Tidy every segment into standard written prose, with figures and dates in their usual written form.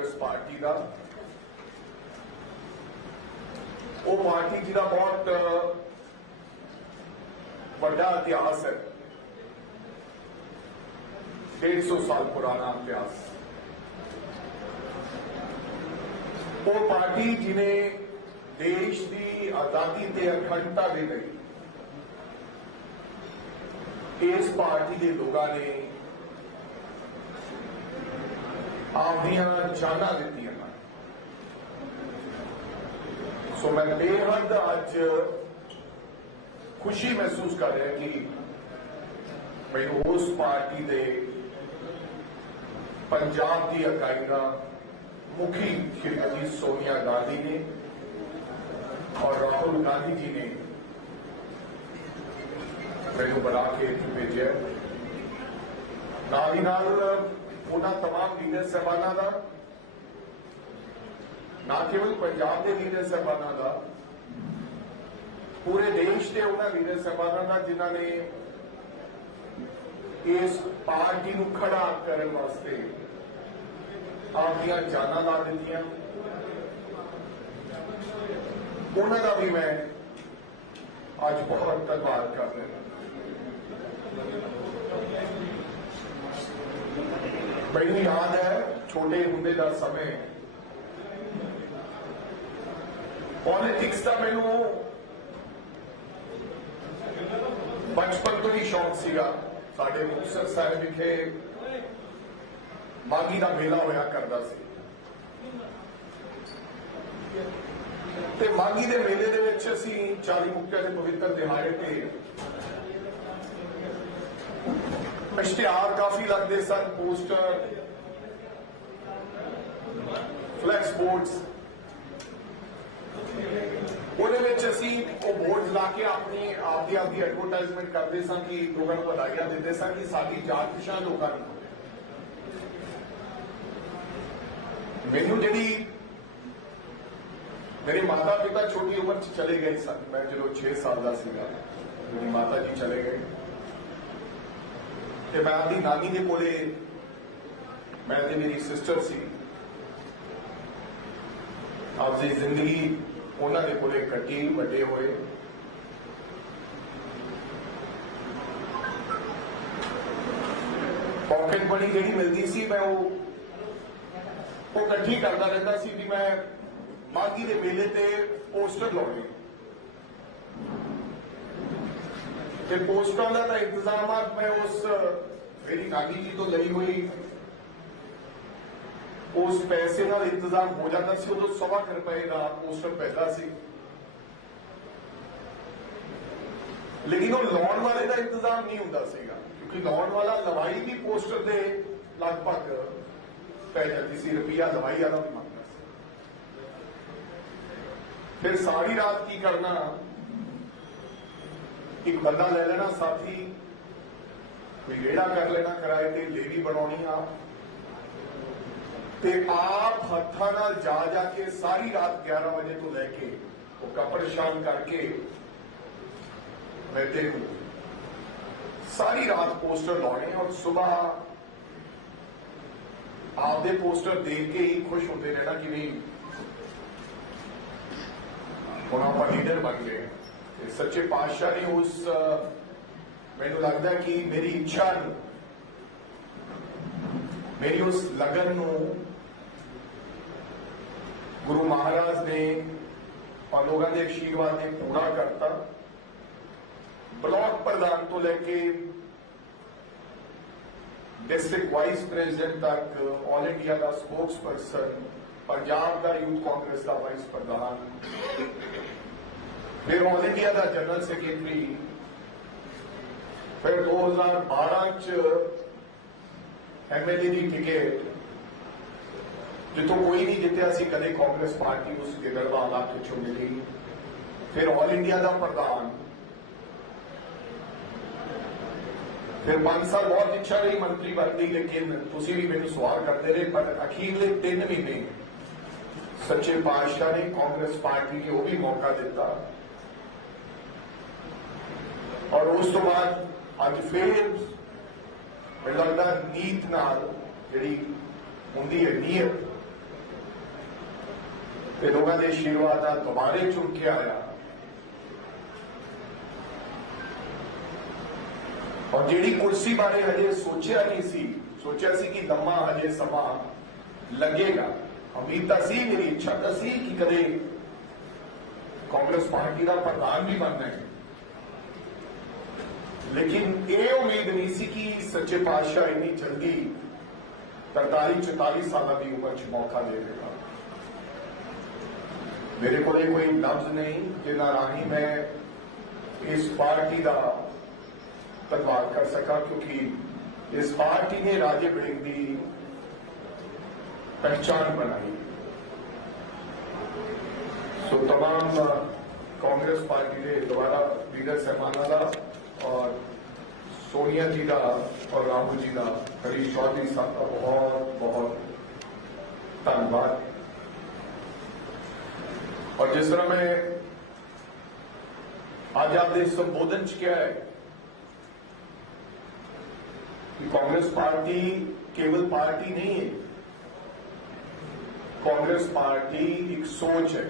Congress party का वो party जिहदा बहुत बड़ा इतिहास है, 150 साल पुराना इतिहास। वो पार्टी जिन्हें देश की आजादी ते अखंडता दे गई, इस पार्टी के लोगों ने आपदियां जाना दित्तियां। सो मैं बेहद अज खुशी महसूस कर रहा कि भाई उस पार्टी के पंजाब की इकाई का मुखी श्रीमती सोनिया गांधी ने और राहुल गांधी जी ने मैनू बना के भेजे। नाल ही नाल उन्होंने तमाम लीडर साहबाना का, ना केवल पंजाब के लीडर साहबाना का, पूरे देश के उन्होंने लीडर साहबाना का जिन्होंने इस पार्टी को खड़ा करने वास्ते आपदियां जाना ला दित्तियां। उन्होंने भी मैं आज बहुत धन्यवाद कर रहा। मैनू याद है छोटे होंदे दा समय पॉलिटिक्स का मैनू बचपन तो ही शौक सीगा। साडे मुक्तसर साहिब विखे मागी का मेला होया करदा सी ते मागी दे मेले दे विच असीं 40 मुक्तियां दे पवित्र दिहाड़े ते इश्तिहार काफी लगते सन, पोस्टर, फ्लैक्स बोर्ड्स, बोर्ड ला के अपनी आपकी एडवरटाइजमेंट करते सन कि लोगों को बधाइयां देते सन कि साडी जात पछाण लोगों को। मैनू जी मेरे माता पिता छोटी उम्र च चले गए सन, मैं जो 6 साल का सीगा मेरी माता जी चले गए ते मैं अपनी नानी के कोले, मैं ते मेरी सिस्टर सी आपकी जिंदगी उन्होंने कोले कटी, वड्डे होए। पॉकेट मनी जी मिलती सी मैं वो कट्ठी करता रहता सी कि मैं मागी के मेले ते पोस्टर लाने ते पोस्टर का इंतजाम मैं उस मेरी नानी जी तो लई हुई उस पैसे का इंतजाम हो जाता सी। उदों ₹1.25 रुपए का पोस्टर पैदा सी, लेकिन वो लाने वाले का इंतजाम नहीं होता सीगा क्योंकि लाने वाला लवाई भी पोस्टर के लगभग पै जाती सी, रुपया लवाई वाला भी मांगता सी। फिर सारी रात की करना, एक बंदा ले लेना साथी, कोई रेड़ा कर लेना किराए ते, लेडी बनानी आप ते आप हत्था नाल जा जाके सारी रात 11 बजे तो लेके वो कपड़ शान करके बैठे सारी रात पोस्टर लाने और सुबह आपदे पोस्टर देख के ही खुश होते रहना कि नहीं हम आप लीडर बन गए। सच्चे पातशाह ने उस मैनू लगता कि मेरी इच्छा मेरी उस लगन नू गुरु महाराज ने और लोगों के आशीर्वाद ने पूरा करता। ब्लॉक प्रधान तो लेके डिस्ट्रिक्ट वाइस प्रेसिडेंट तक, ऑल इंडिया का स्पोक्स पर्सन, पंजाब का यूथ कांग्रेस का वाइस प्रधान, फिर ऑल इंडिया का जनरल सेक्रेटरी, फिर 2012 एमएलए की टिकट जितों कोई नहीं जितया सी कदे कांग्रेस पार्टी उस गिदड़वा इलाके चो मिली, फिर ऑल इंडिया का प्रधान, फिर 5 साल बहुत इच्छा रही मंत्री बनने की, लेकिन तुसी भी मैंने सवाल करते रहे, पर अखीरले 3 महीने सच्चे पातशाह ने कांग्रेस पार्टी के वो भी मौका दिता और उस तो बाद अज फिर मैं लगता नीत नाल जिहड़ी हुंदी है नीयत ਤੇ ਲੋਕਾਂ ਦੇ ਆਸ਼ੀਰਵਾਦ ਨਾਲ ਦੁਬਾਰੇ ਚੁਣ ਕੇ ਆਇਆ। और जिहड़ी कुर्सी बारे हजे सोचिया नहीं सी, सोचिया सी कि लम्मा हजे समा लगेगा। उम्मीद तो सी, मेरी इच्छा तो सी कि कदे कांग्रेस पार्टी का प्रधान भी बनना है, लेकिन ये उम्मीद नहीं सी कि सच्चे पातशाह इन्नी जल्दी 43-44 साल की उम्र च मौका दे देगा। मेरे को कोई लफ्ज नहीं जिन्ना राही मैं इस पार्टी का धन्यवाद कर सका, क्योंकि इस पार्टी ने राजे वड़िंग की पहचान बनाई। सो तमाम कांग्रेस पार्टी के दोबारा लीडर साहबाना का और सोनिया जी का और राहुल जी का, हरीश चौधरी साहब का बहुत बहुत धन्यवाद। और जिस तरह मैं आज आपके संबोधन च क्या है कि कांग्रेस पार्टी केवल पार्टी नहीं है, कांग्रेस पार्टी एक सोच है,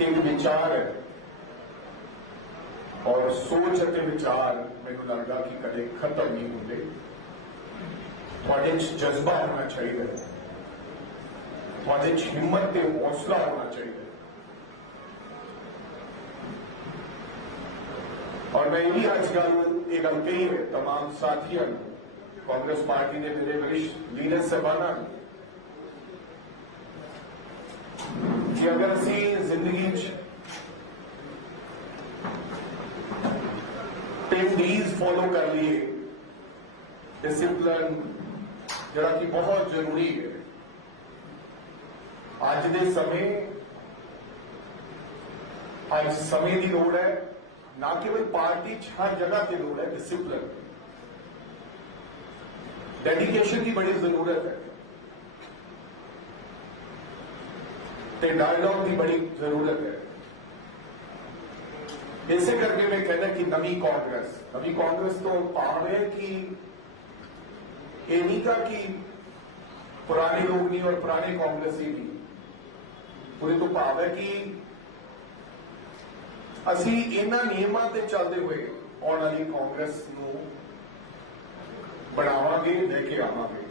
एक विचार है। और सोच और विचार मैनू लगता कि कदे खत्म नहीं होंगे। थोड़े जज्बा होना चाहिए, थोड़े हिम्मत ते हौसला होना चाहिए। और मैं यही अजकल ये गल कही है तमाम साथियों, कांग्रेस पार्टी ने मेरे वरिष्ठ लीडर साहबाना कि अगर असी जिंदगी 10 Ds फॉलो कर लिए, डिसिप्लिन जरा कि बहुत जरूरी है। आज के समय की लोड़ है, ना केवल पार्टी हर जगह की लोड़ है। डिसिप्लिन, डेडिकेशन की बड़ी जरूरत है, ते डायलॉग की बड़ी जरूरत है। इसे करके मैं कहना कि नवी कांग्रेस तो भाव है कि ये नहीं था कि पुराने लोग नहीं और पुराने कांग्रेस ही नहीं, पूरे तो भाव है कि असी इन्हां नियमां ते चलते हुए आने वाली कांग्रेस नूं बनावांगे, लेके आवांगे।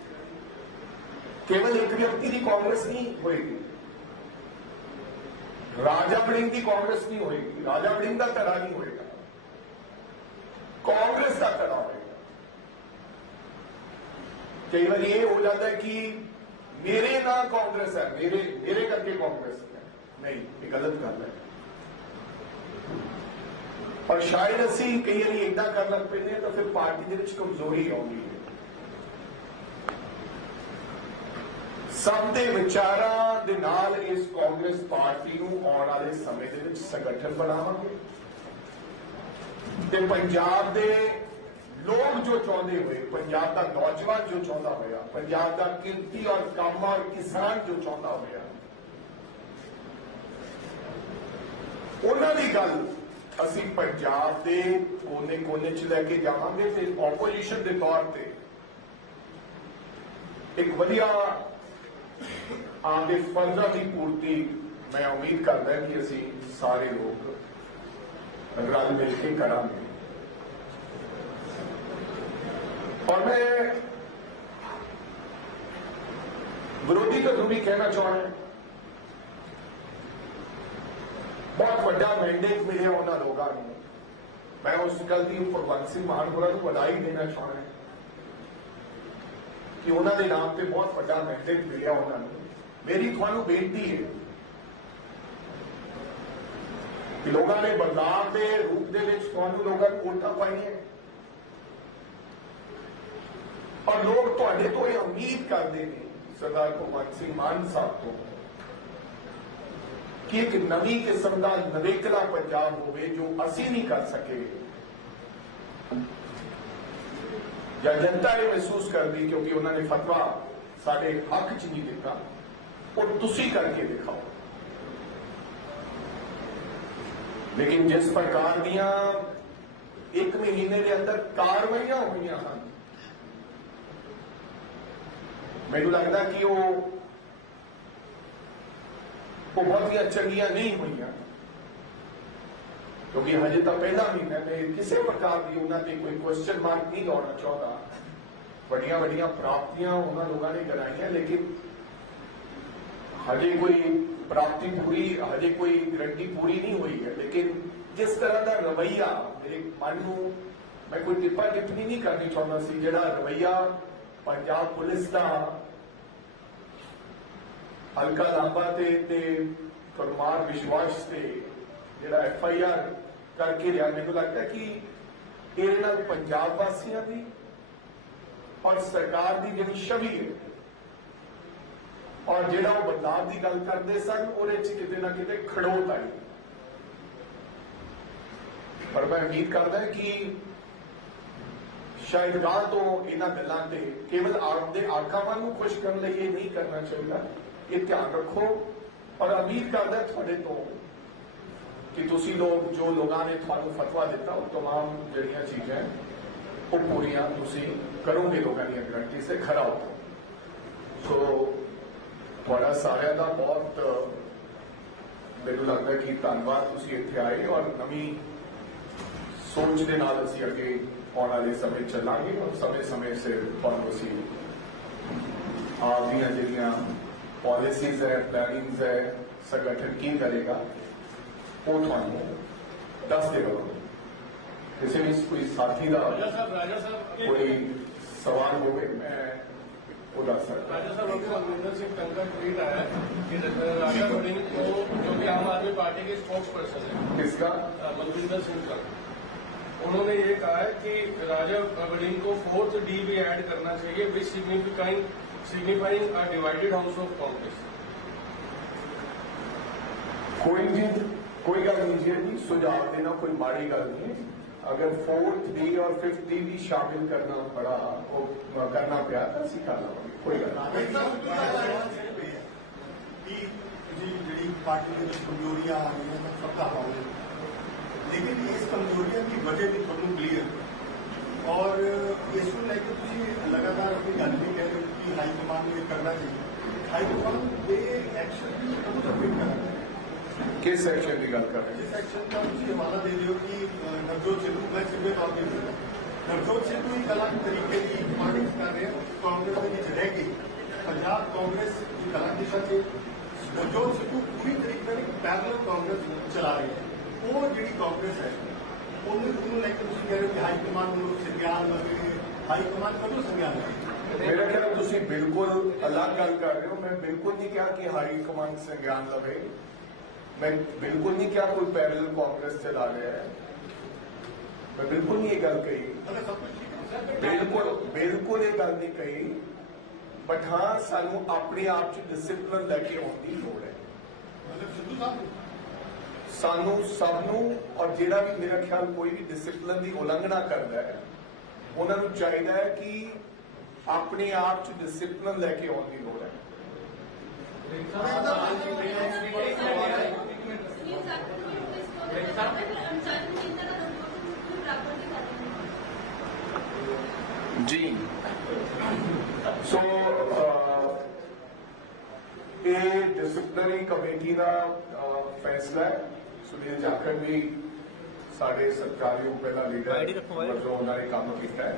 केवल एक व्यक्ति की कांग्रेस नहीं होएगी, राजा वड़िंग की कांग्रेस नहीं होएगी, राजा वड़िंग का धड़ा नहीं होएगा, कांग्रेस का धड़ा होएगा। कई बार ये हो जाता है कि मेरे ना कांग्रेस है, मेरे करके कांग्रेस है। नहीं, ये गलत गल है। और शायद असी कई बार इदा कर लग पे तो फिर पार्टी के कमजोरी आउंदी है। सब के विचारां दे नाल इस कांग्रेस पार्टी नूं आउण वाले समय दे विच संगठन बनावांगे ते पंजाब दे लोग जो चाहते हुए, पंजाब का नौजवान जो चाहता होया, पंजाब का किरती और काम और किसान जो चाहता होया, उन्हां दी गल असी पंजाब के कोने-कोने च लैके जावांगे ते ओपोजिशन के तौर पर एक वधिया आपके फर्जा की पूर्ति मैं उम्मीद करता कि असी सारे लोग रल मिल के करांगे। और मैं विरोधी धड़ नूं भी कहना चाहना, बहुत बड़ा मैंडेट मिले उन्होंने लोगों को। मैं उस गल की भगवंत सिंह मान होरां नूं बधाई देना चाहना कि उन्होंने नाम पे बहुत बड़ा मैंडेट मिले उन्होंने। मेरी थानू बेनती है कि लोगों ने बदलाव के रूप के लोगों ने वोटां पाई, और लोग तुहाडे तो ये उम्मीद करते हैं सरदार भगवंत सिंह मान साहब तो कि एक नवी किस्म का नवेकला पंजाब होवे जो असी नहीं कर सके, या जनता ये महसूस कर दी क्योंकि उन्होंने फतवा साडे हक च नहीं दिता, और तुसी करके दिखाओ। लेकिन जिस प्रकार दियां एक महीने के अंदर कार्रवाइयां हुई हैं, मैनू लगता कि वो वो बहुतियां चंगियां नहीं हुई, क्योंकि हजे तो पहला महीना मैं किसी प्रकार की उन्होंने कोई क्वेश्चन मार्क नहीं लाना चाहता। बड़िया बड़िया प्राप्तियां उन्होंने लोगों ने कराई, लेकिन हजे कोई प्राप्ति पूरी, हजे कोई गारंटी पूरी नहीं हुई है। लेकिन जिस तरह का रवैया मेरे मन को, मैं कोई टिप्पा टिप्पणी नहीं करनी चाहता सी, जिहड़ा रवैया पंजाब पुलिस का हल्का लांबा ते परमार विश्वास से जिहड़ा FIR करके रहा, मेरे को लगता है कि ये ना पंजाब वासियों की और सरकार की जिहड़ी छवि है और जिहड़ा वो बदलाव की गल करते सन, उहदे च किते ना किते खड़ोत आई। पर मैं उम्मीद करदा कि शायद गां तो इन्हां गल्लां ते केवल आपदे आकावां नूं खुश करने लिए नहीं करना चाहिए, ये ध्यान रखो। और उम्मीद करदा तुहाडे तो कि तुसी लोग जो लोगों ने थानू फतवा दिता वो तमाम जड़ियां चीजें वो पूरियां तुसी करोगे, लोगों की गारंटी से खरा होता। सो थोड़ा सारिया का बहुत मेनू लगता है कि धन्यवाद, तुसी इत्थे आए और नवी सोच के नाल असीं अगे आने वाले समय चलांगे और समय समय से तुहानू असीं आप दीयां जिहड़ियां पॉलिसीज है, प्लानिंग्स है, संगठन की करेगा वो थानू दस देगा। किसी भी कोई साथी का कोई सवाल हो, मैं वो दस सकता। राजा साहब, अभी मनविंदर सिंह कल का ट्वीट आया कि राजा वड़िंग को, जो कि आम आदमी पार्टी के स्पोक्स पर्सन है, किसका? मनविंदर सिंह का, उन्होंने ये कहा है कि राजा वड़िंग को 4th D भी ऐड करना चाहिए, which signifying a divided house of Congress. कोई गल नहीं जी, सुझाव देना कोई माड़ी गल नहीं है। अगर 4th D और 5th D भी शामिल करना पड़ा, वो करना पिया तो असीं कर लवांगे, कोई गल जी पार्टी की कमजोरियां आ रही हैं सबका हाल, लेकिन इस कमजोरियों की वजह भी थोड़ा क्लीयर और इसको लेकर तुम लगातार अपनी गल भी कह रहे हो कि हाईकमान को करना चाहिए। हाईकमान ये एक्शन भी कम सबमिट करना चाहिए। किस सेक्शन की गल कर रहे हैं? जिस सेक्शन का तुम हवाला दे रहे हो कि नवजोत सिद्धू, मैं सीधे तौर पर नवजोत सिद्धू एक अलग तरीके की पॉलिटिक्स कर रहे हैं, कांग्रेस के बीच रह गई। पंजाब कांग्रेस की अलग दिशा से नवजोत सिद्धू पूरी तरीके से पैरेलल कांग्रेस चला रहे हैं। वो जी कांग्रेस है उन्होंने लेकर तुम कह रहे हो कि हाईकमान संज्ञान लगे, हाईकमान कदों संज्ञान लगे? मेरा ख्याल तुसी बिल्कुल अलग गल कर रहे हो। मैं बिल्कुल नहीं कहा कि हाईकमान संज्ञान लवे, मैं बिल्कुल नहीं क्या कोई पैरेलल कांग्रेस चला रहा है, मैं बिल्कुल नहीं ये गल कही, बिल्कुल ये गल नहीं कही। बट हाँ, सानू अपने आप च डिसिप्लिन लैके आने की लोड़ है, सानू सबनू। और जिहड़ा भी मेरा ख्याल कोई भी डिसिप्लिन की उलंघना करता है, उन्होंने चाहिए है कि अपने आप च डिसिप्लिन लैके आने की लोड़ है। जी सो ये डिसिप्लिनरी कमेटी का फैसला है। सुनील जाखड़ भी साढ़े सरकारी पहला लीडर जो उन्होंने काम किया है।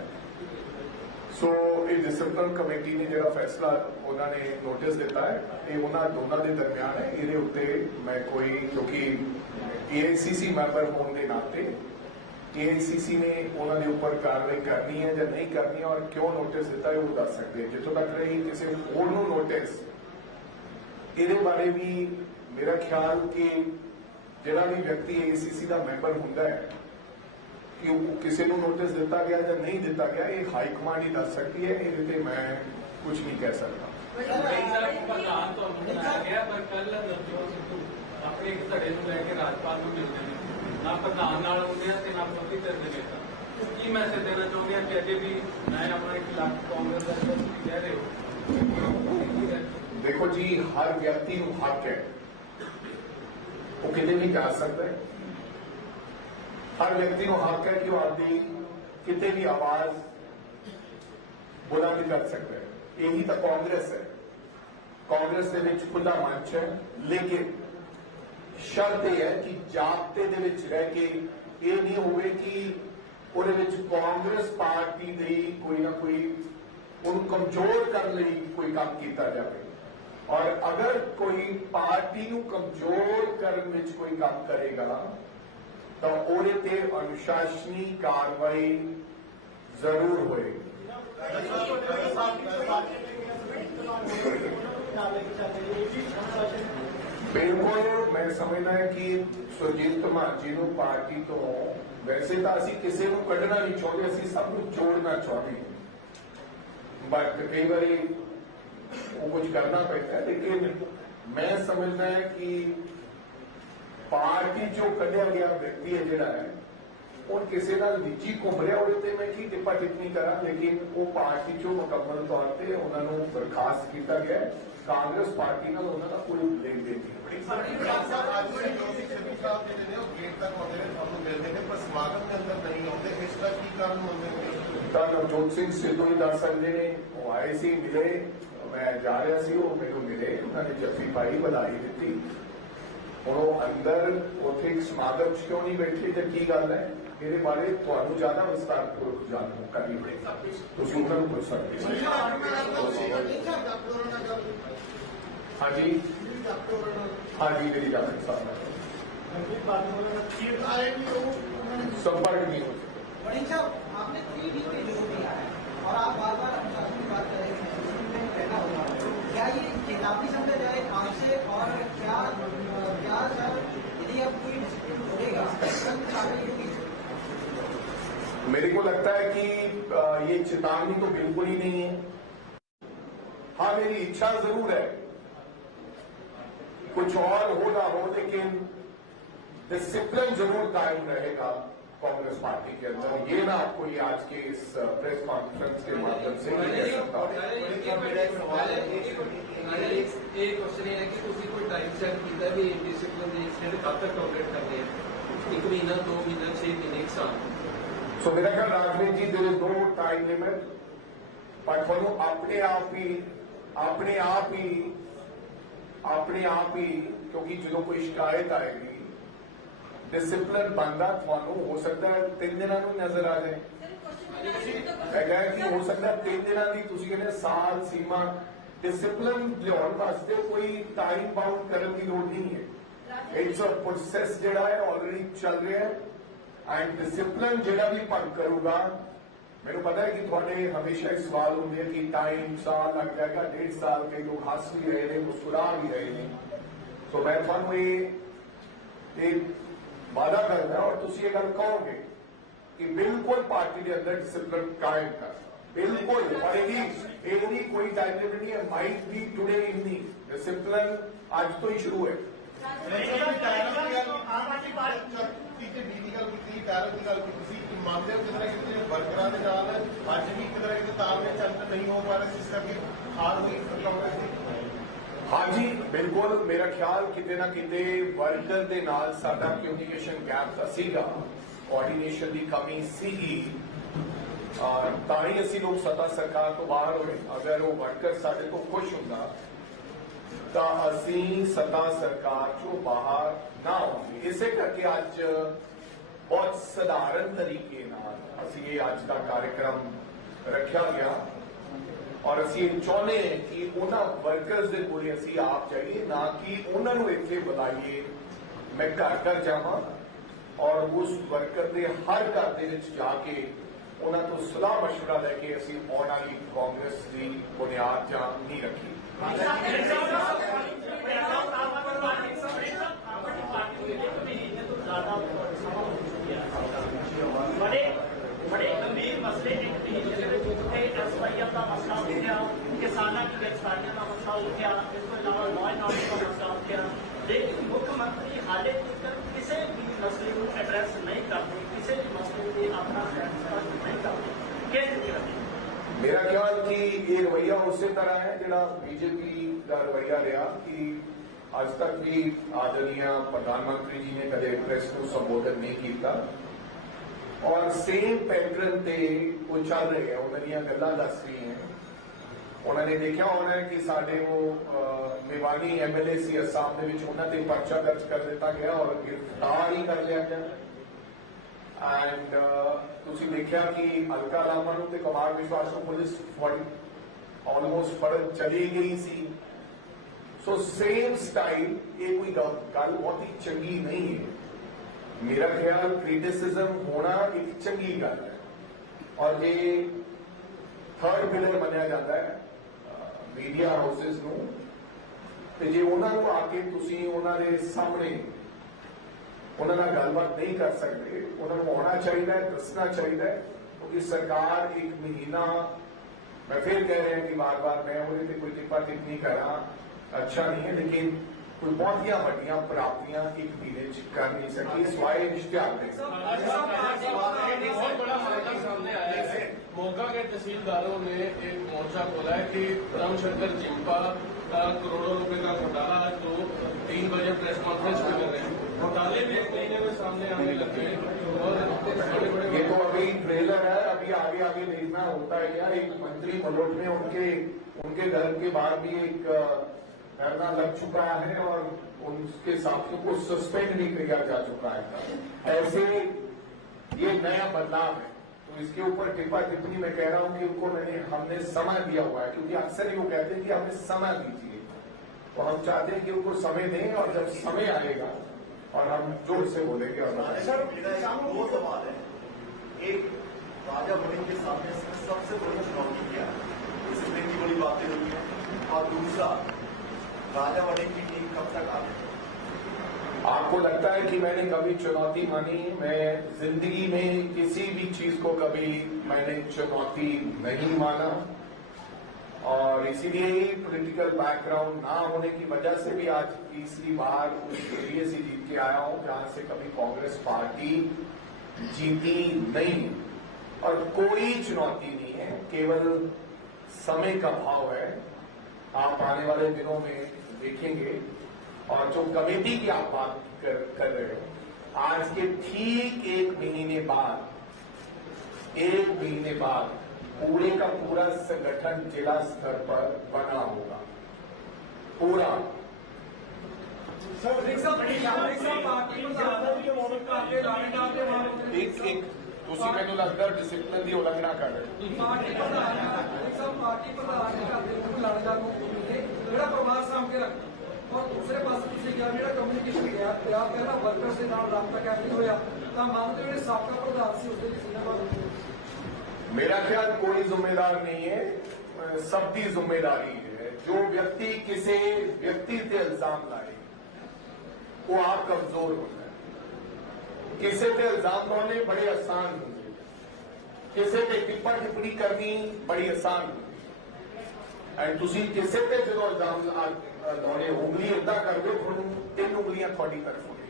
सो ये डिसिप्लिन कमेटी ने जो फैसला उन्होंने नोटिस दिता है, ये उन्होंने दोनों के दरमियान है। ये उत्ते मैं कोई, क्योंकि AICC मैंबर होने के नाते AICC ने उन्होंने ऊपर कार्रवाई करनी है या नहीं करनी है और क्यों नोटिस दिता है वो दस सकते हैं। जितों तक रही किसी होर नूं नोटिस, ये बारे भी मेरा ख्याल कि जिहड़ा भी व्यक्ति AICC का मैंबर हुंदा है कि किसी को नोटिस दिता गया या नहीं दिता गया, ये हाईकमान ही दस सकती है। ये मैं कुछ नहीं कह सकता। अपने एक धड़े को लेकर राजपाल को मिलते हैं, ना प्रधान नाल होंगे ना प्रति धर के नेता, की मैसेज देना चाहोगे कि अजे भी मैं अपना खिलाफ कांग्रेस कह रहे हो? देखो जी, हर व्यक्ति को हक है, वो कितने भी कह सकता है। हर व्यक्ति को हक है कि वो आपकी कितने भी आवाज बुलंद कर सकता है। यही तो कांग्रेस है। कांग्रेस के खुला मंच है, लेकिन ਸ਼ਰਤ ਇਹ ਹੈ ਕਿ ਜਾਬਤੇ ਦੇ ਵਿੱਚ ਰਹਿ ਕੇ ਇਹ ਨਹੀਂ ਹੋਵੇ ਕਿ ਉਹਦੇ ਵਿੱਚ ਕਾਂਗਰਸ ਪਾਰਟੀ ਦੀ ਕੋਈ ਨਾ ਕੋਈ ਉਹਨੂੰ ਕਮਜ਼ੋਰ ਕਰਨ ਲਈ ਕੋਈ ਕੰਮ ਕੀਤਾ ਜਾਵੇ। ਔਰ ਅਗਰ ਕੋਈ ਪਾਰਟੀ ਨੂੰ ਕਮਜ਼ੋਰ ਕਰਨ ਵਿੱਚ ਕੋਈ ਕੰਮ ਕਰੇਗਾ ਤਾਂ ਉਹਦੇ ਤੇ ਅਨੁਸ਼ਾਸਨੀ ਕਾਰਵਾਈ ਜ਼ਰੂਰ ਹੋਏਗੀ। ਬਿਲਕੁਲ ਮੈਂ ਸਮਝਦਾ ਹਾਂ ਕਿ ਸੁਰਜੀਤ ਧਮਾਲ ਜੀ ਨੂੰ ਪਾਰਟੀ ਤੋਂ ਵੈਸੇ ਤਾਂ ਅਸੀਂ ਕਿਸੇ ਨੂੰ ਕੱਢਣਾ ਨਹੀਂ ਚਾਹੁੰਦੇ, ਅਸੀਂ ਸਭ ਨੂੰ ਜੋੜਨਾ ਚਾਹੁੰਦੇ ਹਾਂ, ਬਟ ਕਈ ਵਾਰੀ ਉਹ ਕੁਝ ਕਰਨਾ ਪੈਂਦਾ ਹੈ। ਲੇਕਿਨ ਮੈਂ ਸਮਝਦਾ ਹਾਂ ਕਿ ਪਾਰਟੀ ਚੋਂ ਕੱਢਿਆ ਗਿਆ ਵਿਅਕਤੀ ਹੈ ਜਿਹੜਾ ਹੈ ਉਹ ਕਿਸੇ ਨਾਲ ਨਿੱਜੀ ਘੁੰਮ ਰਿਹਾ, ਉਹਦੇ ਤੇ ਮੈਂ ਕੀ ਟਿੱਪਾ ਟਿੱਪਣੀ ਕਰਾਂ, ਲੇਕਿਨ ਉਹ ਪਾਰਟੀ ਚੋਂ ਮੁਕੰਮਲ ਤੌਰ ਤੇ ਉਹਨਾਂ ਨੂੰ ਬਰਖਾਸਤ ਕੀਤਾ ਗਿਆ। ਕਾਂਗਰਸ ਪਾਰਟੀ ਨਾਲ ਉਹਨਾਂ ਦਾ ਕੋਈ ਲੈਣ ਦੇਣ ਨਹੀਂ। ਤਾਂ ਨਵਜੋਤ ਸਿੰਘ ਸਿੱਧੂ ਹੀ ਦੱਸ ਸਕਦੇ ਨੇ, ਉਹ ਆਏ ਸੀ, ਮਿਲੇ, ਮੈਂ ਜਾ ਰਿਹਾ ਸੀ, ਉਹ ਮੈਨੂੰ ਮਿਲੇ, ਉਹਨਾਂ ਨੇ ਜੱਫੀ ਪਾਈ, ਵਧਾਈ ਦਿੱਤੀ। ਹੁਣ ਉਹ ਅੰਦਰ ਉੱਥੇ ਇੱਕ ਸਮਾਗਮ ਚ ਕਿਉਂ ਨਹੀਂ ਬੈਠੇ ਤੇ ਕੀ ਗੱਲ ਹੈ, ਇਹਦੇ ਬਾਰੇ ਤੁਹਾਨੂੰ ਜ਼ਿਆਦਾ ਵਿਸਤਾਰਪੂਰਵਕ ਜਾਣੂ ਕਰਨੀ ਪੜੇਗੀ, ਤੁਸੀਂ ਉਹਨਾਂ ਨੂੰ ਪੁੱਛ ਸਕਦੇ ਹੋ। ਹਾਂਜੀ ਹਾਂਜੀ ਮੇਰੀ ਜਾਣ ਸਾਹਿਬ संपर्क नहीं हो सकता। बड़ी साहब, आपने 3D पे जोर दिया है और आप बार बार अनुशासन की बात कर रहे हैं, डिसिप्लिन में रहना होगा। क्या ये चेतावनी समझा जाए आपसे, और क्या सर यदि अब कोई डिसिप्लिन तोड़ेगा मेरे को लगता है कि ये चेतावनी तो बिल्कुल ही नहीं है। हाँ, मेरी इच्छा जरूर है कुछ और हो ना हो, लेकिन डिसिप्लिन जरूर कायम रहेगा कांग्रेस पार्टी के अंदर। ये ना आपको ये आज के इस प्रेस कॉन्फ्रेंस के माध्यम से नहीं कह सकता। एक क्वेश्चन है कि ਤੁਸੀਂ ਕੋਈ ਟਾਈਮ ਸੈਟ ਕੀਤਾ ਵੀ ਡਿਸਿਪਲਿਨ ਦੇ ਇੰਸੀਡੈਂਟ ਕਦ ਤੱਕ ਟੋਲਰੇਟ ਕਰਨੇ ਆ? 1 ਮਹੀਨਾ, 2 ਮਹੀਨਾ, 6 ਮਹੀਨੇ, 1 ਸਾਲ? सो मेरा ख्याल राजनीति जी there is no time limit, पर ਤੁਹਾਨੂੰ ਆਪਣੇ ਆਪ ਹੀ ਕਿਉਂਕਿ ਜਦੋਂ ਕੋਈ ਸ਼ਿਕਾਇਤ ਆਏਗੀ डिसिप्लिन बनता थानू हो सकता है 3 दिनों में नजर आ जाए। मैं कह कि हो सकता है 3 दिनों की तुसी कहने साल सीमा डिसिप्लिन लियाउण वास्ते कोई टाइम बाउंड करने की लोड़ नहीं है। इट्स अ प्रोसेस जिहड़ा है ऑलरेडी चल रहा है एंड डिसिप्लिन जिहड़ा भी भंग करूगा, मैंने पता है कि थोड़े हमेशा ही सवाल होंगे कि टाइम साल लग जाएगा, 1.5 साल, कई लोग हंस भी रहे हैं, मुस्कुरा भी रहे हैं। तो मैं थानू ये वादा करना और तुसी ये गल कहोगे कि बिल्कुल पार्टी के अंदर डिसिप्लिन कायम कर, बिल्कुल, और यदि कोई टाइम लिमिट नहीं है, might be today evening, discipline आज तो ही शुरू है। वर्करां दे नाल अज भी किधर किधर तालमेल चल नहीं हो पा रहा, जिस करके हार हुई कांग्रेस की। हाँ जी बिल्कुल, मेरा ख्याल किते ना किते वर्कर दे नाल साडा कम्युनिकेशन गैप तां सीगा, कोआर्डिनेशन की कमी सीगी, तां ही असीं लोग सत्ता सरकार तो बाहर होए। अगर वो वर्कर साडे तो खुश हुंदा तां असीं सत्ता सरकार चों बाहर ना होंगे। इसे करके अज बहुत सधारण तरीके नाल असीं ये अज का कार्यक्रम रखा गया और असीं चाहते हैं कि उन्होंने वर्कर्स के कोल असीं आप जाइए, ना कि उन्होंने इत्थे बुलाइए। मैं घर घर जावां और उस वर्कर के हर घर दे विच जाके उन्होंने तो सलाह मशवरा लैके असीं आउण वाली कांग्रेस की बुनियाद जां नहीं रखी। बड़े गंभीर मसले एक एसवाईएफ का मसला उठा, किसानों की गिरफ्तारियों का मसला उठा, इसके अलावा लॉ एंड ऑर्डर का मसला उठा, लेकिन मुख्यमंत्री हाले तक किसी भी मसले को एड्रैस नहीं करते, किसी भी मसले को अपना फैसला नहीं करते। क्या मेरा ख्याल कि ये रवैया उसी तरह है जो बीजेपी का रवैया रहा कि अज तक भी आदरणीय प्रधानमंत्री जी ने कदे प्रेस को संबोधन नहीं किया और सेम पैटर्न ते वो चल रहे हैं, उन्होंने गल्लां दस रही हैं उन्होंने देखा होना है कि साढ़े वो मेवानी MLA सी असम के उन्होंने पर्चा दर्ज कर दिता गया और गिरफ्तार ही कर लिया गया। एंड तुसी देखा कि हल्का रामा नूं ते कुमार विश्वास को पुलिस ऑलमोस्ट फड़ चली गई सी। सो सेम स्टाइल, ये कोई गल बहुत ही चंगी नहीं है। मेरा ख्याल क्रिटिसिज्म होना एक चंगी गल है और ये थर्ड पिलर मनिया जाता है मीडिया हाउसेस नूं। ते जे उन्हां नूं आके तुसीं उन्हां दे सामने उन्हां नाल गलबात नहीं कर सकते, उन्हां नूं आउणा चाहिए, दसना चाहिए, क्योंकि सरकार एक महीना, मैं फिर कह रहा कि बार बार मैं उन्हें कोई टिप्पा टिप्पणी करा अच्छा नहीं है, लेकिन कोई बहुत ही वड्डियां प्राप्तियां एक महीने च कर नहीं सकी सिवाय इश्तिहार में। बहुत बड़ा मामला सामने आया है। मोगा के तहसीलदारों ने एक मोर्चा खोला है कि रामशंकर जिम्पा करोड़ों रुपए का घोटाला आज 3 बजे प्रेस कॉन्फ्रेंस में कर रहे हैं। घोटाले भी एक महीने में सामने आने लगे हैं और ये तो अभी ट्रेलर है, अभी आगे आगे देखना होता है क्या। एक मंत्री मलोट में उनके घर के बाहर भी एक धरना लग चुका है और उनके साथियों को सस्पेंड भी किया जा चुका है। ऐसे ये नया बदलाव है, तो इसके ऊपर टिप्पा टिप्पणी मैं कह रहा हूं कि उनको हमने समय दिया हुआ है, क्योंकि अक्सर ही वो कहते हैं कि हमें समय दीजिए, तो हम चाहते हैं कि उनको समय दें और जब समय आएगा और हम जोर से बोलेंगे। और सर, दो सवाल है। एक, राजा वड़िंग के सामने सबसे बड़ी चुनौती क्या है, डिसिप्लिन की बड़ी बातें हुई है, और दूसरा राजा वड़िंग की टीम कब तक आ गई? आपको लगता है कि मैंने कभी चुनौती मानी? मैं जिंदगी में किसी भी चीज को कभी मैंने चुनौती नहीं माना, और इसीलिए ही पॉलिटिकल बैकग्राउंड ना होने की वजह से भी आज तीसरी बार उस एरिया से जीत के आया हूं जहां से कभी कांग्रेस पार्टी जीती नहीं। और कोई चुनौती नहीं है, केवल समय का भाव है। आप आने वाले दिनों में देखेंगे। और जो कमेटी की आप बात कर रहे हो, आज के ठीक एक महीने बाद पूरे का पूरा संगठन जिला स्तर पर बना होगा पूरा। एक ਤੁਸੀਂ ਮੈਨੂੰ ਲੱਗਦਾ ਡਿਸਪਲਿਨ ਦੀ ਉਲੰਘਣਾ ਕਰ ਰਹੇ ਪਾਰਟੀ ਪ੍ਰਧਾਨ ਜਿਹੜਾ ਪਰਿਵਾਰ ਸਾਂਭ ਕੇ ਰੱਖਦਾ, ਔਰ ਦੂਸਰੇ ਪਾਸੇ ਤੁਸੀਂ ਕਿਹਾ ਜਿਹੜਾ ਕਮਿਊਨੀਕੇਸ਼ਨ ਗਿਆ ਪਿਆ ਪਹਿਲਾਂ ਵਰਕਰਸ ਦੇ ਨਾਲ ਰਾਬਤਾ ਕਾਇਮ ਨਹੀਂ ਹੋਇਆ, ਤਾਂ ਮੰਨਦੇ ਜਿਹੜੇ ਸਾਬਕਾ ਪ੍ਰਧਾਨ ਸੀ ਉਸਦੇ ਲਈ ਜ਼ਿੰਮੇਵਾਰ। मेरा ख्याल कोई जिम्मेदार नहीं है, सबकी जिम्मेदारी है। जो व्यक्ति किसी व्यक्ति से इल्जाम लाए वो आप कमजोर होता है। किसी से इल्जाम लाने बड़े आसान होंगे, किसी पे टिप्पा टिप्पणी करनी बड़ी आसान होगी। एंड तुसी किसी पे जो इल्जाम लाने उंगली इदा कर दो, 3 उंगलियां थोड़ी तरफ होगी।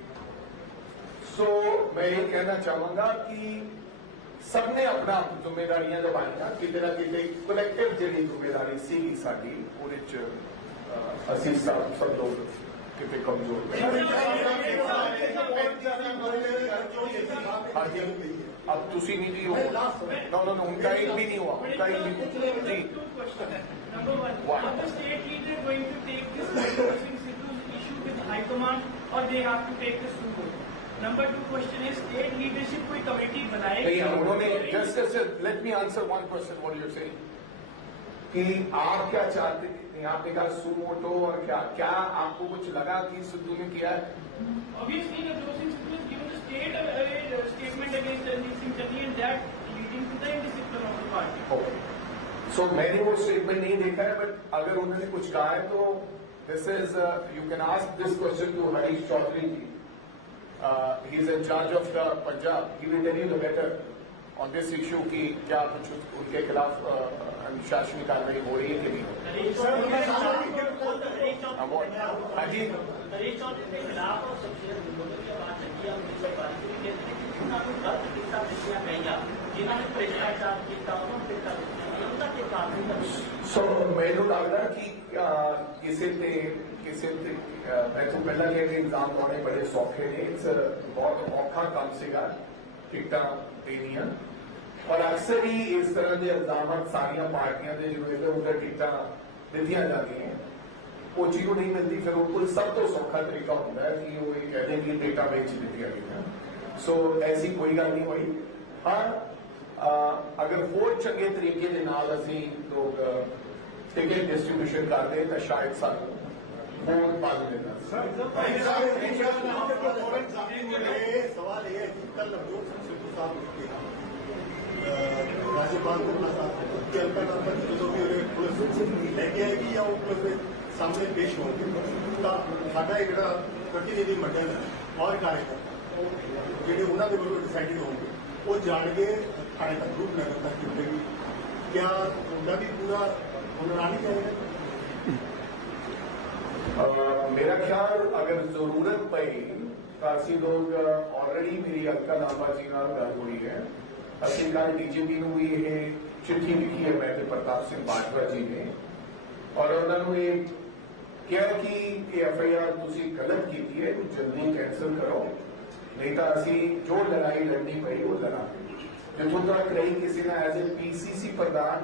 सो मैं ये कहना चाहूंगा कि सबने अपना जिम्मेदारियां निभाइया, किते ना किते कलैक्टिव जिहड़ी जिम्मेदारी सीगी साडी ਉਹਦੇ ਚ ਅਸੀਂ सब लोग किते कमजोर। अब तुसी नहीं जी हो, नो उनका एक भी नहीं हुआ, उनका एक भी जी। Number one, are the state leader going to take this issue with High Command, or they have to take this to court? Number 2 question is, state leadership कोई कमेटी बनाएगी? उन्होंने just let me answer one question. What do you say? कि आप क्या चाहते थे? आपने कहा सुमोटो और क्या आपको कुछ लगा कि सिद्धू ने किया है? Obviously, Navjot Singh Sidhu has given a statement against Ranjit Singh Chadha, and that leading to the indiscipline of the party. Okay. So मैंने वो स्टेटमेंट नहीं देखा है, बट अगर उन्होंने कुछ कहा है तो this is you can ask this question to Harish Chaudhary ji. He is in charge of Punjab. He will tell you the better on this issue कि क्या कुछ उनके खिलाफ अनुशासनिक कार्रवाई हो रही है कि नहीं हो रही। हरीश चौधरी के खिलाफ और सबसे विरोधों की बात की जिन्होंने भ्रष्टाचार किया सो मैनू लगता कि किसी मैं तो पहला कह के एग्जाम लाने बड़े सौखे ने, बहुत औखा काम सीगा टिकटां देनियां, और अक्सर ही इस तरह के इल्जाम सारिया पार्टियां के जो इधर उधर टिकटा दित्तियां जाती हैं वो चीजों नहीं मिलती, फिर उनको सब तो सौखा तरीका होता है कि वो ये कह दें कि डेटा बेच दित्तियां गई। सो ऐसी कोई गल नहीं हुई। हाँ, अगर होर चंगे तरीके के नाल असीं लोग टिकट डिस्ट्रीब्यूशन करते तो शायद सानू होर बल मिलता। सवाल ये है कि कल नवजोत सिंह सिद्धू साहब राज्यपाल को जो भी पुलिस लेके आएगी या वो पुलिस सामने पेश होंगे तो साडा एक प्रतिनिधि मंडल और कार्यकर्ता ਜਿਹੜੇ ਉਹਨਾਂ ਦੇ ਵੱਲੋਂ ਡਿਸਾਈਡਡ ਹੋਣਗੇ ਉਹ ਜਾਣ ਕੇ ਥਾਣੇ ਤੱਕ ਗਰੁੱਪ ਲੈਵਲ ਤੱਕ जुड़ेगी। क्या उनका भी पूरा होना नहीं चाहिए? मेरा ख्याल अगर जरूरत पई तो असी लोग ऑलरेडी मेरी हल्का लांबा जी नाल गल हुई है, असं कल डीजीपी नूं भी ये चिट्ठी लिखी है मैं प्रताप सिंह बाजवा जी ने और उन्होंने ये कहा कि एफआईआर तुसी गलत की है जल्दी कैंसिल करो, नहीं तो असी जो लड़ाई लड़नी पई वो लड़ा जितों तक रही किसी ने एज ए पीसीसी प्रधान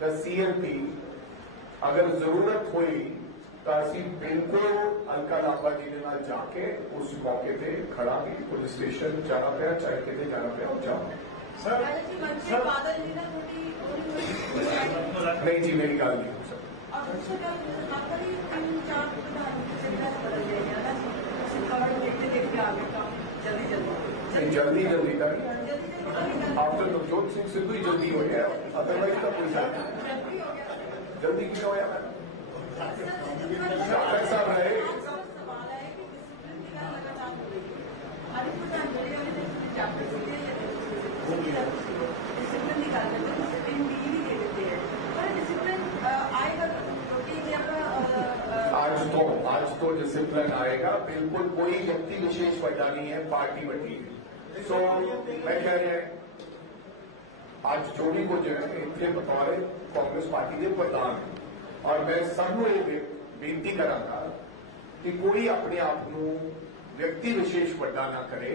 या सीएलपी अगर जरूरत हुई तो असी बिल्कुल हल्का लांबा जी के नाल जाके उस मौके पे खड़ा भी पुलिस स्टेशन जाना पाया चाहे कितने जाना पाया और जाओ। नहीं जी मेरी गल नहीं हो सकती जल्दी जल्दी का आफ्टर नवजोत सिंह सिद्धू ही जल्दी हो गया, अदरवाइज का कोई जल्दी क्यों होया डॉक्टर साहब रहे आज तो डिसिप्लिन आएगा, बिल्कुल कोई व्यक्ति विशेष बड़ा नहीं है, पार्टी बटी है। सो मैं कह रहा है आज जोड़ी को जो है इतने बतौर कांग्रेस पार्टी के प्रधान और मैं सबको ये बेनती करांगा कि कोई अपने आप को व्यक्ति विशेष बड़ा ना करे,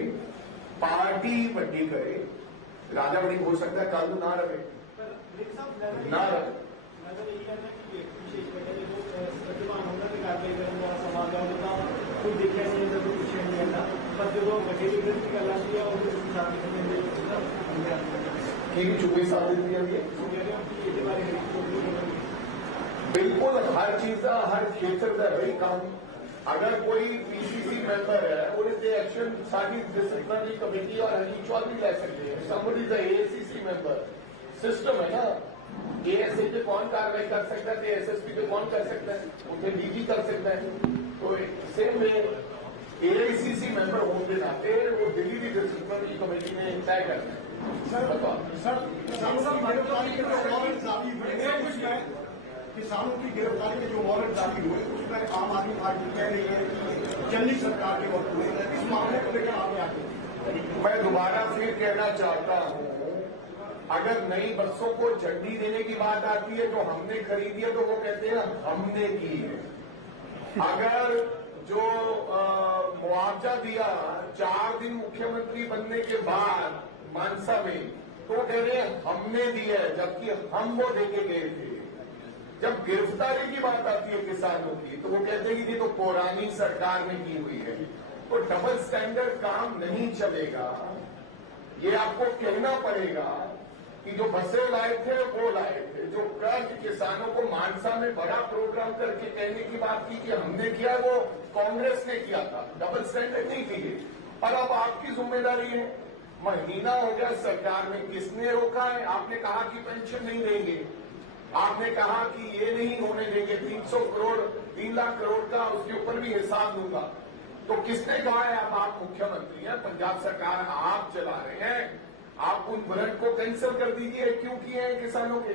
पार्टी बड़ी करे। राजा बड़ी हो सकता है कल ना रहे ना रहे चुप्पी साबित बिल्कुल हर चीज का हर क्षेत्र का वही काम। अगर कोई पीसीसी मेंबर है उन्हें एक्शन सारी डिसिप्लिनरी कमेटी और हकीकत भी ले सकते हैं। Somebody the ACC member system है ना, एएसए पे कौन कार्रवाई कर सकता है, एसएसपी पे कौन कर सकता है, उसे डीजी कर सकता है। तो सेम वे एआईसीसी मेंबर होने के नाते वो दिल्ली की डिसिप्लिनरी कमेटी ने तय करना है। किसानों की गिरफ्तारी में जो वारंट जारी हुए उसमें आम आदमी पार्टी कह रही है कि चंदी सरकार के वक्त हुए, इस मामले को लेकर आपने आगे मैं दोबारा फिर कहना चाहता हूं, अगर नई बसों को झंडी देने की बात आती है तो हमने खरीदी है तो वो कहते हैं हमने की है। अगर जो मुआवजा दिया 4 दिन मुख्यमंत्री बनने के बाद मानसा में तो कह रहे हैं हमने दिया है, जबकि हम वो देके गए थे। जब गिरफ्तारी की बात आती है किसानों की तो वो कहते हैं कि ये तो पुरानी सरकार ने की हुई है। तो डबल स्टैंडर्ड काम नहीं चलेगा, ये आपको कहना पड़ेगा कि जो बसें लाए थे वो लाए थे, जो कर्ज किसानों को मानसा में बड़ा प्रोग्राम करके कहने की बात की कि हमने किया वो कांग्रेस ने किया था, डबल स्टैंडर्ड नहीं किए। और अब आपकी जिम्मेदारी है, महीना हो गया सरकार में, किसने रोका है? आपने कहा कि पेंशन नहीं देंगे, आपने कहा कि ये नहीं होने देंगे, 300 करोड़ 3 लाख करोड़ का उसके ऊपर भी हिसाब दूंगा। तो किसने कहा है? अब आप मुख्यमंत्री हैं, पंजाब सरकार आप चला रहे हैं, आप उन वारंट को कैंसिल कर दीजिए। क्यों किए हैं किसानों के?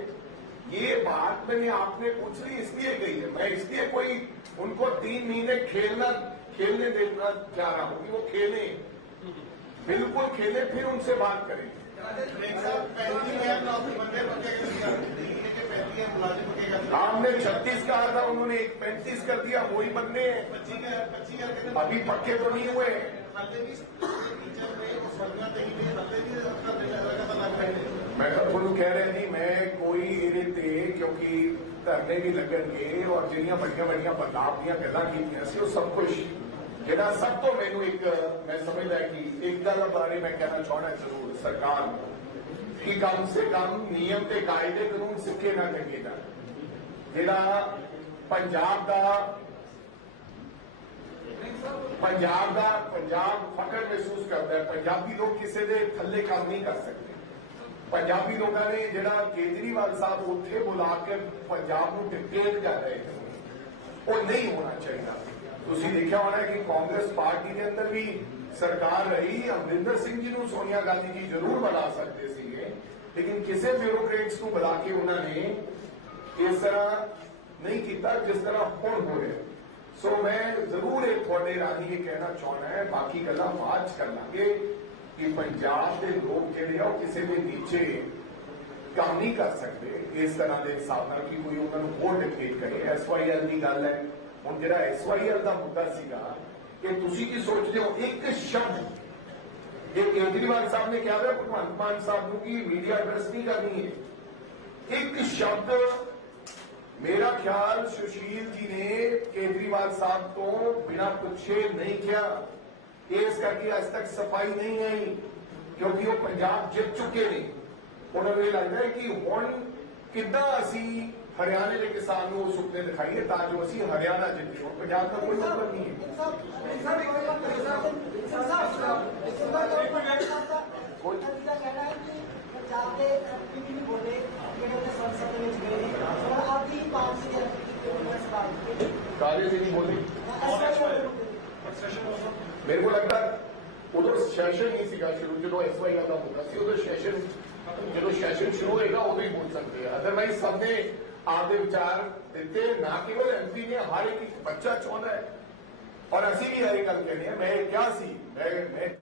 ये बात मैंने आपने पूछ ली इसलिए गई है, मैं इसलिए कोई उनको 3 महीने खेलने देना चाह रहा हूं कि वो खेले, बिल्कुल खेले, फिर उनसे बात करें। हमने 36 कहा था, उन्होंने 35 कर दिया, वही बनने हैं, अभी पक्के तो नहीं हुए। ਹਾਲੇ ਵੀ ਟੀਚਰ ਨੇ ਸਵਾਲਾਂ ਤੇ ਹੀ ਹਾਲੇ ਵੀ ਧਰਨੇ ਲਗਾਤਾਰ ਲੱਗ ਰਹੇ ਨੇ। ਮੈਂ ਤਾਂ ਤੁਹਾਨੂੰ ਕਹਿ ਰਿਹਾ ਜੀ, ਮੈਂ ਕੋਈ ਇਹਦੇ ਤੇ ਕਿਉਂਕਿ ਧਰਨੇ ਵੀ ਲੱਗਣਗੇ ਔਰ ਜਿਹੜੀਆਂ ਵੱਡੀਆਂ ਬਦਲਾਵ ਦੀਆਂ ਗੱਲਾਂ ਕੀਤੀਆਂ ਸੀ ਉਹ ਸਭ ਕੁਝ ਜਿਹੜਾ ਸਭ ਤੋਂ ਮੈਨੂੰ ਇੱਕ ਮੈਂ ਸਮਝਦਾ ਕਿ ਇੱਕ ਗੱਲ ਬਾਰੇ ਮੈਂ ਕਹਿਣਾ ਚਾਹਣਾ ਜ਼ਰੂਰ ਸਰਕਾਰ ਨੂੰ ਕਿ ਕਮ ਸੇ ਕਮ ਨਿਯਮ ਤੇ ਕਾਇਦੇ ਕਾਨੂੰਨ ਸਿੱਖੇ ਨਾ ਚੰਗੇ ਜਾਣ। ਜਿਹੜਾ ਪੰਜਾਬ ਫਖਰ ਮਹਿਸੂਸ ਕਰਦਾ ਹੈ। ਪੰਜਾਬੀ ਲੋਕ ਕਿਸੇ ਦੇ ਥੱਲੇ ਕੰਮ ਨਹੀਂ ਕਰ ਸਕਦੇ। ਪੰਜਾਬੀ ਲੋਕਾਂ ਨੇ ਜਿਹੜਾ ਕੇਜਰੀਵਾਲ ਸਾਹਿਬ ਉੱਥੇ ਬੁਲਾ ਕੇ ਪੰਜਾਬ ਨੂੰ ਡਿਕਟੇਟ ਕਰ ਰਹੇ ਉਹ ਨਹੀਂ ਹੋਣਾ ਚਾਹੀਦਾ। ਤੁਸੀਂ ਦੇਖਿਆ ਹੋਣਾ ਕਿ ਕਾਂਗਰਸ ਪਾਰਟੀ ਦੇ ਅੰਦਰ ਵੀ ਸਰਕਾਰ ਰਹੀ, ਅਮਰਿੰਦਰ ਸਿੰਘ ਜੀ ਨੂੰ ਸੋਨੀਆ ਗਾਂਧੀ ਜੀ ਜ਼ਰੂਰ ਬੁਲਾ ਸਕਦੇ ਸੀਗੇ, ਲੇਕਿਨ ਕਿਸੇ ਬਿਊਰੋਕਰੇਟਸ ਨੂੰ ਬੁਲਾ ਕੇ ਉਹਨਾਂ ਨੇ ਇਸ ਤਰ੍ਹਾਂ ਨਹੀਂ ਕੀਤਾ ਜਿਸ ਤਰ੍ਹਾਂ ਹੁਣ ਹੋ ਰਿਹਾ। ਸੋ ਮੈਂ ਜ਼ਰੂਰ ਇਹ ਤੁਹਾਡੇ ਰਾਹੀਂ ਇਹ ਕਹਿਣਾ ਚਾਹੁੰਦਾ ਹੈ, ਬਾਕੀ ਗੱਲਾਂ ਬਾਅਦ ਚ ਕਰ ਲਾਂਗੇ ਕਿ ਪੰਜਾਬ ਦੇ ਲੋਕ ਜਿਹੜੇ ਆ ਉਹ ਕਿਸੇ ਦੇ ਨੀਚੇ ਕੰਮ ਨਹੀਂ ਕਰ ਸਕਦੇ ਇਸ ਤਰ੍ਹਾਂ ਦੇ ਹਿਸਾਬ ਨਾਲ ਕਿ ਕੋਈ ਉਹਨਾਂ ਨੂੰ ਹੋਰ ਡਿਕਟੇਟ ਕਰੇ। SYL ਦੀ ਗੱਲ ਹੈ, ਹੁਣ ਜਿਹੜਾ SYL ਦਾ ਮੁੱਦਾ ਸੀਗਾ ਕਿ ਤੁਸੀਂ ਕੀ ਸੋਚਦੇ ਹੋ ਇੱਕ ਸ਼ਬਦ ਇਹ ਕੇਜਰੀਵਾਲ ਸਾਹਿਬ ਨੇ ਕਿਹਾ ਹੈ ਭਗਵੰਤ ਮਾਨ ਸਾਹਿਬ ਨੂੰ ਕਿ ਮੀਡੀਆ ਐਡਰੈਸ ਨਹੀਂ ਕਰਨੀ ਹੈ। ਇੱਕ ਸ਼ਬਦ ਮੇਰਾ ਖਿਆਲ ਸੁਸ਼ੀਲ ਜੀ ਨੇ ਕੇਜਰੀਵਾਲ ਸਾਹਿਬ ਤੋਂ ਬਿਨਾਂ ਪੁੱਛੇ ਨਹੀਂ ਕਿਹਾ। ਇਸ ਕਰਕੇ ਅੱਜ ਤੱਕ ਸਫਾਈ ਨਹੀਂ ਆਈ ਕਿਉਂਕਿ ਉਹ ਪੰਜਾਬ ਜਿੱਤ ਚੁੱਕੇ ਨੇ। ਉਹਨਾਂ ਨੂੰ ਇਹ ਲੱਗਦਾ ਹੈ ਕਿ ਹੁਣ ਕਿੱਦਾਂ ਅਸੀਂ ਹਰਿਆਣੇ ਦੇ ਕਿਸਾਨ ਨੂੰ ਉਹ ਸੁਪਨੇ ਦਿਖਾਈਏ ਤਾਂ ਜੋ ਅਸੀਂ ਹਰਿਆਣਾ ਜਿੱਤੇ। ਹੁਣ ਪੰਜਾਬ ਦਾ ਕੋਈ ਮਤਲਬ ਨਹੀਂ ਹੈ। ਪੰਜਾਬ ਦੇ ਐਮਪੀ ਵੀ ਬੋਲੇ ਜਿਹੜੇ ਉਹਨੇ ਸੰਸਦ ਦੇ ਵਿੱਚ ਗਏ ਨੇ ਔਰ ਆਪਦੀ ਪਾਰਟੀ ਦੇ ਐਮਪੀ ਕਾਲੇ ਸਿੰਘ ਬੋਲੀ ਮੇਰੇ को लगता ਉਦੋਂ ਸੈਸ਼ਨ ਨਹੀਂ ਸੀਗਾ ਸ਼ੁਰੂ ਜਦੋਂ SYL ਦਾ ਮੁੱਦਾ ਸੀ। ਉਦੋਂ ਸੈਸ਼ਨ ਜਦੋਂ ਸੈਸ਼ਨ ਸ਼ੁਰੂ ਹੋਏਗਾ ਉਦੋਂ ਹੀ ਬੋਲ ਸਕਦੇ ਆ। ਅਦਰਵਾਈਜ਼ ਸਭ ਨੇ ਆਪਦੇ ਵਿਚਾਰ ਦਿੱਤੇ। ਨਾ ਕੇਵਲ MP ਨੇ ਹਰ ਇੱਕ ਬੱਚਾ ਚਾਹੁੰਦਾ ਹੈ ਔਰ ਅਸੀਂ ਵੀ ਇਹ ਗੱਲ ਕਹਿੰਦੇ ਆ। ਮੈਂ ਕਿਹਾ ਸੀ ਮੈਂ